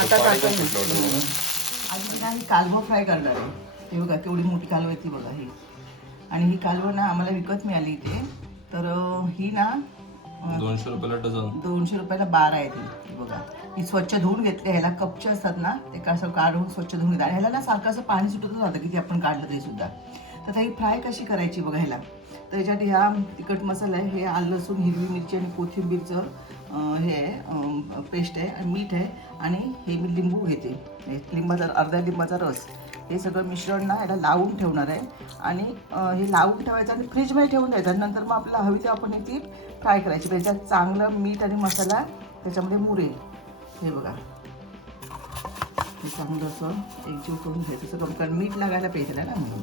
आता टाकून ही कालवं फ्राय करणार आहे. हे बघा केवढी मोठी कालवं आहे ती बघा ही. आणि ही कालवं ना आम्हाला विकत मिळाली इथे. तर ही ना दोनशे रुपयाला डझन. दोनशे रुपयाला बारा आहे ती बघा. ही स्वच्छ धुवून घेतली ह्याला कपचे असतात ना ते कसं काढून स्वच्छ धुवून घेतात. ह्याला ना सारखं असं पाणी सुटतच राहतं की ते आपण काढलं तरी सुद्धा. तर आता ही फ्राय कशी करायची बघा ह्याला. तर ह्याच्यात ह्या तिखट मसाला आहे हे आलं लसूण हिरवी मिरची आणि कोथिंबीरचं हे आहे पेस्ट आहे आणि मीठ आहे आणि हे मी लिंबू घेते. हे लिंबाचा अर्धा लिंबाचा रस. हे सगळं मिश्रण ना ह्याला लावून ठेवणार आहे. आणि हे लावून ठेवायचं आणि फ्रीजमध्ये ठेवून द्यायचं. नंतर मग आपल्याला हवी तेव्हा आपण ती फ्राय करायची. म्हणजे त्याच्यात चांगलं मीठ आणि मसाला त्याच्यामध्ये मुरेल. हे बघा. हे चांगलं असं एकजीव करून घ्यायचं. सगळं कारण मीठ लागायला पाहिजे ना. म्हणून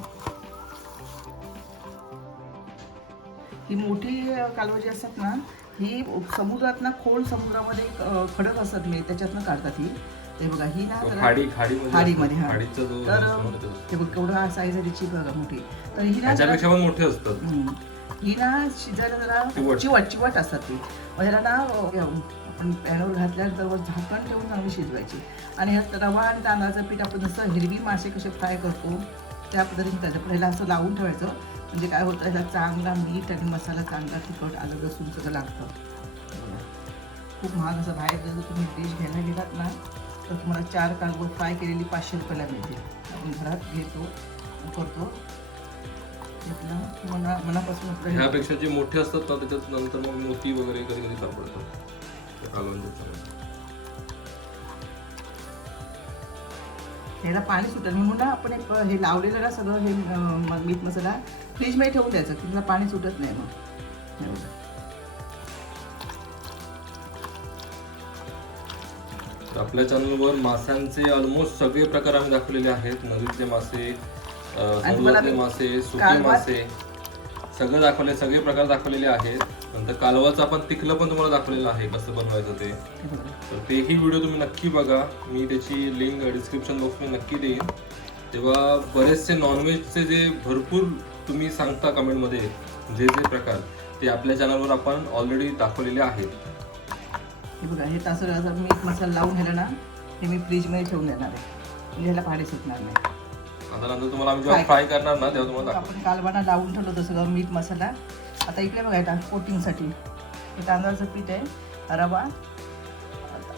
ही मोठी कालवजी असतात ना ही समुद्रात ना खोल समुद्रामध्ये खडक असतात मी त्याच्यातनं काढतात ही. ते बघा ही ना तो खाडीमध्ये हा. तर. हे बघ केवढा साईज आहे तिची बघा मोठी. तर ही ना मोठे असतात. ही ना शिजायला जरा चिवट. चिवट असतात ती. मग ह्याला ना आपण पॅनवर घातल्यानंतर झाकण ठेवून चांगली शिजवायची. आणि रवा आणि तांदळाचं पीठ आपण जसं हिरवी मासे कसे फ्राय करतो त्या पद्धतीने त्याचं पण ह्याला असं लावून ठेवायचं. म्हणजे काय होतं ह्याला चांगला मीठ आणि मसाला चांगला तिखट आलं लसूण सगळं लागतं. खूप महाग असं बाहेर जर तुम्ही डिश घ्यायला गेलात ना तर तुम्हाला चार कालवं फ्राय केलेली पाचशे रुपयाला मिळते आपण घरात घेतो करतो. मना मनापासून ह्यापेक्षा जे मोठे असतात ना त्याच्यात नंतर मग मोती वगैरे कधी कधी सापडतात. ह्याला पाणी सुटेल. म्हणून ना आपण एक हे लावलेलं ना सगळं हे मीठ मसाला फ्रीजमध्ये ठेवून द्यायचं. की त्याला पाणी सुटत नाही मग. आपल्या चॅनलवर माशांचे ऑलमोस्ट सगळे प्रकार आम्ही दाखवलेले आहेत. नदीतले मासे समुद्रातले मासे सुके मासे सगळं दाखवले सगळे प्रकार दाखवलेले आहेत. नंतर कालवाचं आपण तिखलं पण तुम्हाला दाखवलेलं आहे कसं बनवायचं ते. तर तेही व्हिडिओ तुम्ही नक्की बघा. मी त्याची लिंक डिस्क्रिप्शन बॉक्समध्ये नक्की देईन. तेव्हा बरेचसे नॉनव्हेजचे जे भरपूर तुम्ही सांगता कमेंटमध्ये जे जे प्रकार ते आपल्या चॅनलवर आपण ऑलरेडी दाखवलेले आहेत. हे बघा हे तासं असं मीठ मसाला लावून ह्याला ना हे मी फ्रीजमध्ये ठेवून देणार आहे. म्हणजे ह्याला पाणी सुटणार नाही. आता नंतर तुम्हाला आम्ही जेव्हा फ्राय करणार ना तेव्हा तुम्हाला दाखवू. आपण कालवाना लावून ठेवलं होतं सगळं मीठ मसाला. आता इकडे बघा येतात कोटिंगसाठी हे तांदळाचं पीठ आहे रवा.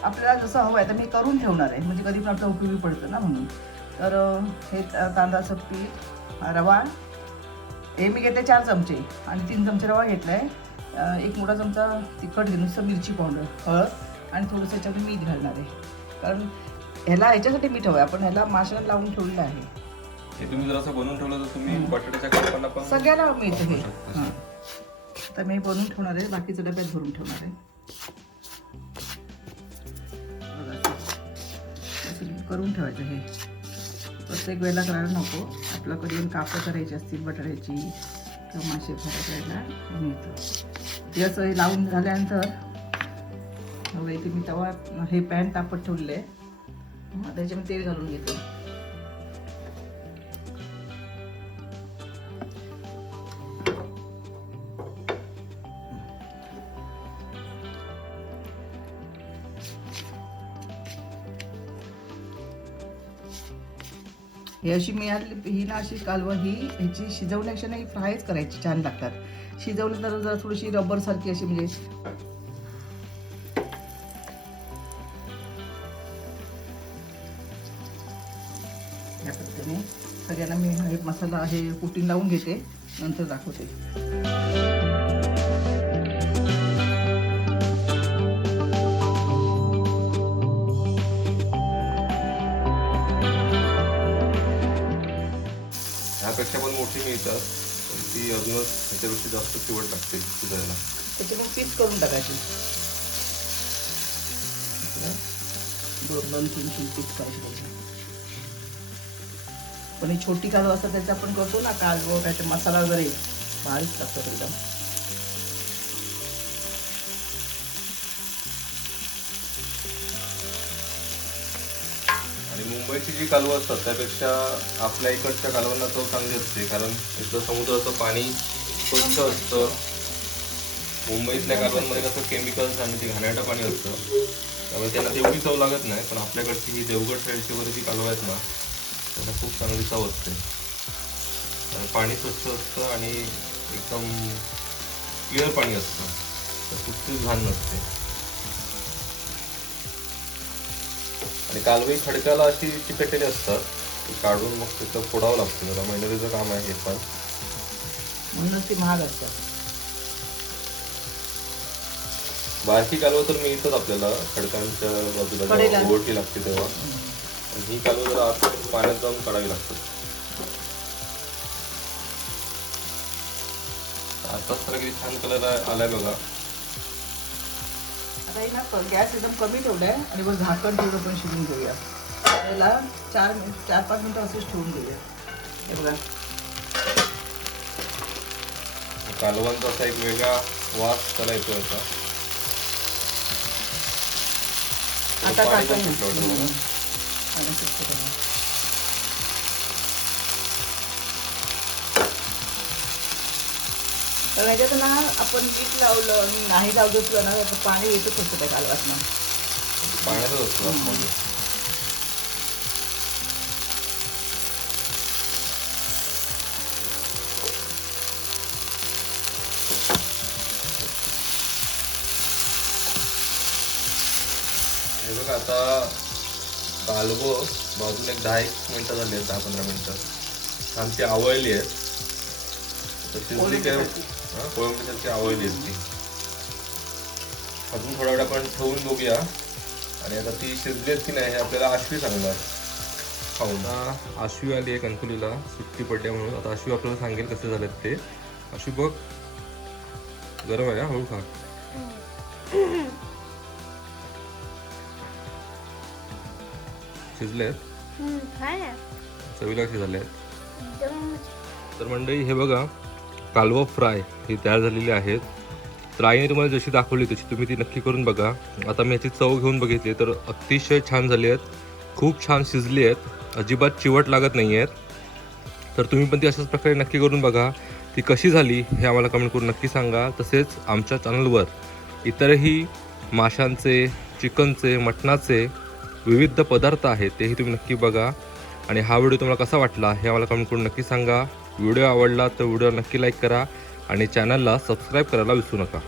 आपल्याला जसं हवं आहे तर मी करून ठेवणार आहे. म्हणजे कधी पण आपलं उपयोगी पडतं ना म्हणून. तर अं, हे ता- तांदळाचं पीठ रवा. हे मी घेतले चार चमचे आणि तीन चमचे रवा घेतला आहे एक मोठा चमचा तिखट घे नुसतं मिरची पावडर हळद आणि थोडंसं याच्यामध्ये मीठ घालणार आहे. कारण ह्याला ह्याच्यासाठी मीठ हवं आहे आपण ह्याला माशाला लावून ठेवलेलं आहे. हे तुम्ही जर असं बनवून ठेवलं तर तुम्ही बटाट्याच्या पण सगळ्याला मिळतं हे. हां. तर मी बनवून ठेवणार आहे. बाकीचं डब्यात भरून ठेवणार आहे. करून ठेवायचं हे. प्रत्येक वेळेला करायला नको. आपलं कधी कापं करायची असतील बटाट्याची किंवा मासे करायला मिळतं. याचं हे लावून झाल्यानंतर इथे मी तवा हे पॅन तापत ठेवले आहे. त्याच्यामध्ये तेल घालून घेतो. ही अशी मिळाली ही ना अशी कालवं ही ह्याची शिजवण्यापेक्षा नाही फ्रायच करायची छान लागतात. शिजवल्यानंतर जरा थोडीशी रबर सारखी अशी म्हणजे या पद्धतीने सगळ्यांना मी हे मसाला हे कुटीन लावून घेते. नंतर दाखवते. ह्यापेक्षा पण मोठी मिळतात. पण ती अजूनच त्याच्यापेक्षा जास्त चिवट लागते शिजायला. त्याचे मग पीस करून टाकायची. दोन दोन तीन तीन पीस करायचे पण ही छोटी कालव असतात त्याचा आपण करतो ना कालव त्याचा मसाला वगैरे भारीच लागतो एकदम. आणि मुंबईची जी कालवं असतात त्यापेक्षा आपल्या इकडच्या कालवांना चव चांगली असते. कारण इथलं समुद्राचं पाणी स्वच्छ असतं. मुंबईतल्या कालवांमध्ये कसं केमिकल्स आणि ते घाणेरडं पाणी असतं. त्यामुळे त्यांना तेवढी चव लागत नाही पण आपल्याकडची ही देवगड साईडची वगैरे जी कालवं आहेत ना त्यांना खूप चांगली चव असते. पाणी स्वच्छ असतं आणि एकदम क्लिअर पाणी असतं. तर कुठलीच घाण नसते. आणि कालवी खडकाला अशी चिकटलेली असतात ती काढून मग त्याचं फोडावं लागतं. जरा मेहनतीचं काम आहे हे पण. म्हणूनच ती महाग असतात. बारकी कालवं तर मिळतात आपल्याला. खडकांच्या बाजूला कडेला. ओळखी लागते तेव्हा. आणि ही कालवं जरा आत पाण्यात जाऊन काढावी लागतात. आताच तर किती छान कलर आलाय बघा. आता ना गॅस एकदम कमी ठेवलाय आणि वर झाकण ठेवून आपण शिजून घेऊया. त्याला चार मिनिट चार पाच मिनिटं असंच ठेवून घेऊया. हे बघा. कालवांचा असा एक वेगळा वास त्याला येतो आता. आता तर ह्याच्यात ना आपण मीठ लावलं नाही लावलं सुद्धा ना त्याचं पाणी येतच असतं त्या कालवात पाण्यातच असतो आतमध्ये. हे बघा आता कालवं बाजूला एक दहा एक मिनिटं झाली आहेत दहा पंधरा मिनिटं. छान ती आवळली आहेत. तर शिजली काय कोळंबीसारखी आवळली ती अजून थोडा वेळ आपण ठेवून बघूया. आणि आता ती शिजली की नाही हे आपल्याला आश्वी सांगणार. खाऊन. आता आश्वी आली आहे कणकुलीला सुट्टी पडली म्हणून. आता आश्वी आपल्याला सांगेल कसे झालेत ते. आश्वी बघ. गरम आहे हा, हळू खा. शिजले आहेत? चवीला कसे झाले आहेत? तर मंडळी हे बघा. कालवा फ्राय ही तयार झालेली आहेत. तर आईने तुम्हाला जशी दाखवली तशी तुम्ही ती नक्की करून बघा. आता मी याची चव घेऊन बघितली तर अतिशय छान झाली आहेत. खूप छान शिजली आहेत. अजिबात चिवट लागत नाही आहेत. तर तुम्ही पण ती अशाच प्रकारे नक्की करून बघा. ती कशी झाली हे आम्हाला कमेंट करून नक्की सांगा. तसेच आमच्या चॅनलवर इतरही माशांचे चिकनचे मटणाचे विविध पदार्थ आहेत तेही तुम्ही नक्की बघा. आणि हा व्हिडिओ तुम्हाला कसा वाटला हे आम्हाला कमेंट करून नक्की सांगा. व्हिडिओ आवडला तर व्हिडिओ नक्की लाईक करा आणि चॅनलला सबस्क्राईब करायला विसरू नका.